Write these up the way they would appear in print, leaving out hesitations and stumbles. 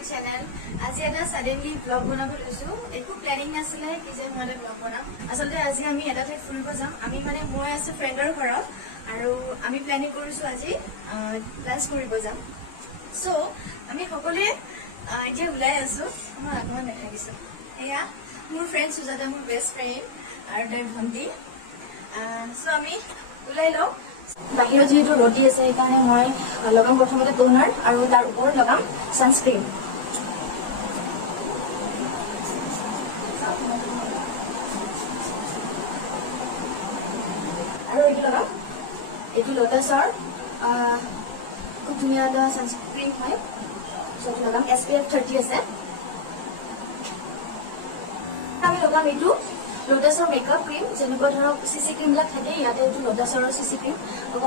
my channel. আজি এটা suddenly vlog বনাব লৈছো একো প্ল্যানিং নাছিলে কি যে মই vlog বনাম আসলে আজি আমি এটা ঠাইত ফুৰিব যাম আমি মানে মই আছে ফ্ৰেণ্ডৰ ঘৰত আৰু আমি প্ল্যানিং কৰিছো আজি লাঞ্চ কৰিব যাম সো আমি সকলোৱে এতিয়া ওলাই আছো মই আগমন দেখাই দিছো এয়া মোৰ ফ্ৰেণ্ড সুজাতা মোৰ বেষ্ট ফ্ৰেণ্ড আৰু তাইৰ ভণ্টি সো আমি ওলাই লওঁ বাহিৰত যেহেতু ৰ'দ আছে সেইকাৰণে মই লগাম প্ৰথমতে টোনাৰ আৰু তাৰ ওপৰত লগাম সানস্ক্ৰীন আৰু এইটো লগাম এইটো লোটাছৰ খুব ধুনীয়া এটা সানস্ক্ৰীন হয় সেইটো লগাম SPF 30 আছে আমি লগাম এইটো লোটাছৰ মেকআপ ক্ৰীম যেনেকুৱা ধৰক সিসি ক্ৰীম বিলাক থাকে ইয়াতে এইটো লোটাছৰ সিসি ক্ৰীম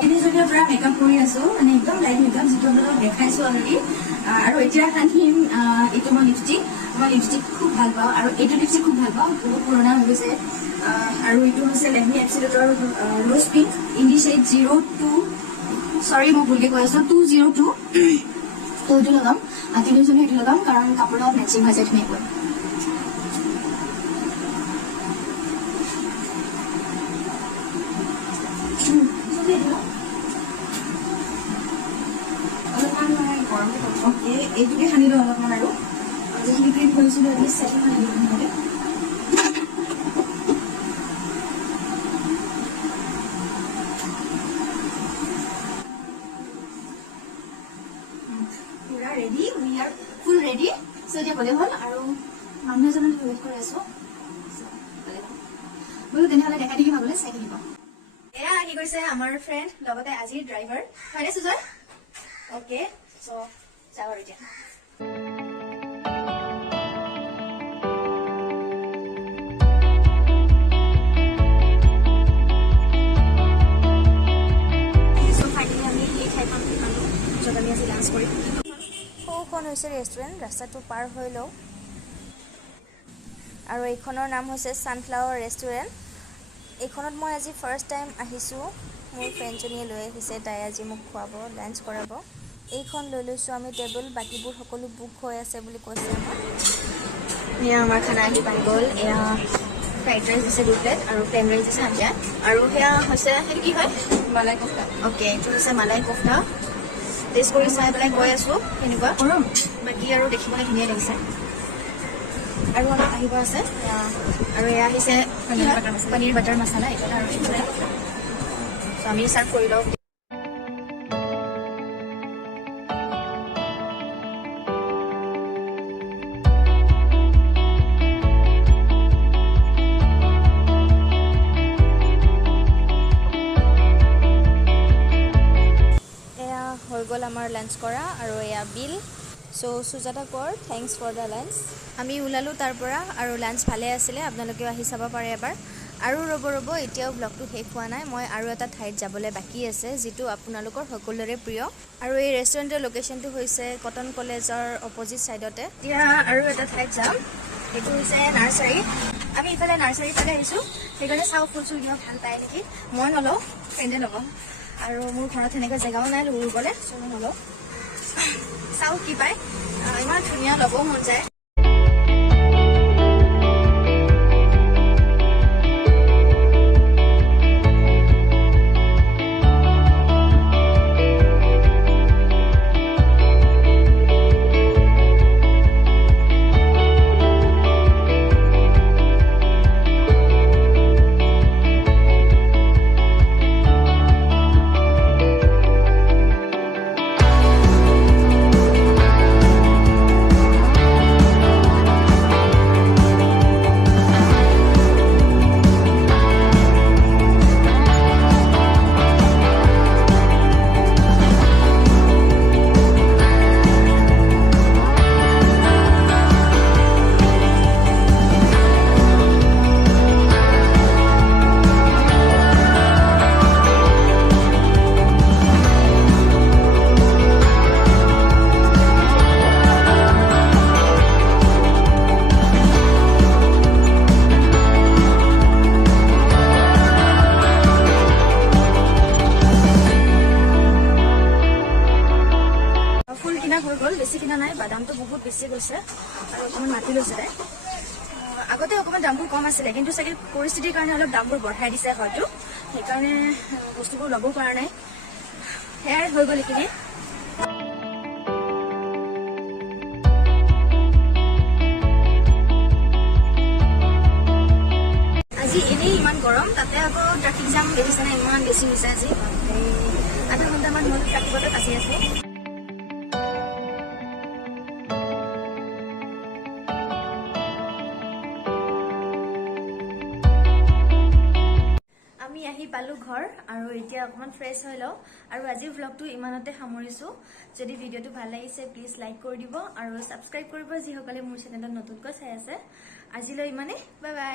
তিনি জনীৰ পৰা মেকআপ কৰি আছো মানে একদম লাইট মেকআপ যেটো আপোনাক দেখাইছো অলৰেডি আৰু এতিয়া খানিম এইটো মই লিপষ্টিক খুব ভাল পাওঁ আৰু এইটো লিপষ্টিক খুব ভাল পাওঁ বহুত পুৰণা হৈ গৈছে আৰু এইটো হৈছে লেকমি এপচিলেটৰ rose pink in the shade 02 sorry মই ভুলকে কৈ আছো 202 তো এইটো লগাম তিনিজনী এইটো লগাম কাৰণ কাপোৰৰ মেচিং হৈ যায় ধুনীয়াকৈ এইটোকে সানি লওঁ অলপমান আৰু যিখিনি ক্ৰীম কৰিছিলোঁ আমি চেটিং সানি দিম নহ'লে পুৰা ready we are full ready so' এতিয়া গ'লে হ'ল আৰু মানুহ এজনক ৱেইট কৰি আছোঁ বোলো তেনেহ'লে দেখাই দেখি ভাগলৈ চাই থাকিব এয়া আহি গৈছে আমাৰ ফ্ৰেণ্ড লগতে আজিৰ ড্ৰাইভাৰ হয়নে সুজয় অ'কে চ' যাওঁ আৰু এতিয়া সৌখন হৈছে ৰেষ্টুৰেণ্ট ৰাস্তাটো পাৰ হৈ লওঁ আৰু এইখনৰ নাম হৈছে ছানফ্লাৱাৰ ৰেষ্টুৰেণ্ট এইখনত মই আজি ফাৰ্ষ্ট টাইম আহিছোঁ মোৰ ফ্ৰেণ্ডজনীয়ে লৈ আহিছে তাই আজি মোক খুৱাব লাঞ্চ কৰাব এইখন লৈ লৈছোঁ আমি টেবুল বাকীবোৰ সকলো বুক হৈ আছে বুলি কৈছে আমাক এয়া আমাৰ খানা আহি পাই গ'ল এয়া ফ্ৰাইড ৰাইচ দিছে 2 প্লেট আৰু প্লেন ৰাইচ দিছে আঞ্জা আৰু সেয়া হৈছে সেইটো কি হয় মালাই কোফতা অ'কে এইটো হৈছে মালাই কোফতা টেষ্ট কৰি চাই পেলাই কৈ আছোঁ কেনেকুৱা বাকী আৰু দেখিবলৈ ধুনীয়া লাগিছে আৰু অলপ আহিব আছে আৰু এয়া আহিছে পনীৰ বাটাৰ মছলা এইটো আৰু এইফালে চ' আমি চাৰ্ভ কৰি লওঁ হৈ গ'ল আমাৰ লাঞ্চ কৰা আৰু এয়া বিল চ' সুজাতা কৰ থেংকছ ফৰ দ্য লাঞ্চ আমি ওলালোঁ তাৰ পৰা আৰু লাঞ্চ ভালে আছিলে আপোনালোকেও আহি চাব পাৰে এবাৰ আৰু ৰ'ব এতিয়াও ব্লগটো শেষ হোৱা নাই মই আৰু এটা ঠাইত যাবলৈ বাকী আছে যিটো আপোনালোকৰ সকলোৰে প্ৰিয় আৰু এই ৰেষ্টুৰেণ্টৰ লোকেশ্যনটো হৈছে কটন কলেজৰ অপজিট ছাইডতে এতিয়া আৰু এটা ঠাইত যাম এইটো হৈছে নাৰ্চাৰী আমি ইফালে নাৰ্চাৰীৰ ফালে আহিছোঁ সেইকাৰণে চাওঁ ফুল চুল দিয়ক ভাল পায় নেকি মই নলওঁ ফ্ৰেণ্ডে ল'ব আৰু মোৰ ঘৰত সেনেকৈ জেগাও নাই ৰুবলৈ চ' মই নলওঁ চাওঁ কি পায় ইমান ধুনীয়া ল'ব মন যায় কিনা হৈ গ'ল, বেছি কিনা নাই, বাদামটো বহুত বেছি গৈছে আৰু অকণমান মাটি লৈছে তাই। আগতে অকণমান দামবোৰ কম আছিলে, কিন্তু চাগে পৰিস্থিতিৰ কাৰণে অলপ দামবোৰ বঢ়াই দিছে হয়তো, সেইকাৰণে বস্তুবোৰ ল'ব পৰা নাই। সেয়াই হৈ গ'ল এইখিনি। আজি এনেই ইমান গৰম, তাতে আকৌ ট্ৰাফিক জাম দেখিছেনে ইমান বেছি হৈছে আজি। আধা ঘণ্টামান হ'ল ট্ৰাফিকতে ফাঁচি আছো। আমি আহি পালো ঘৰ আৰু এতিয়া অকণমান ফ্ৰেছ হৈ লওঁ আৰু আজিৰ ভ্লগটো ইমানতে সামৰিছোঁ। যদি ভিডিঅ'টো ভাল লাগিছে প্লিজ লাইক কৰি দিব আৰু ছাবস্ক্ৰাইব কৰিব যিসকলে মোৰ চেনেলত নতুনকৈ চাই আছে। আজিলৈ ইমানেই, বাই বাই।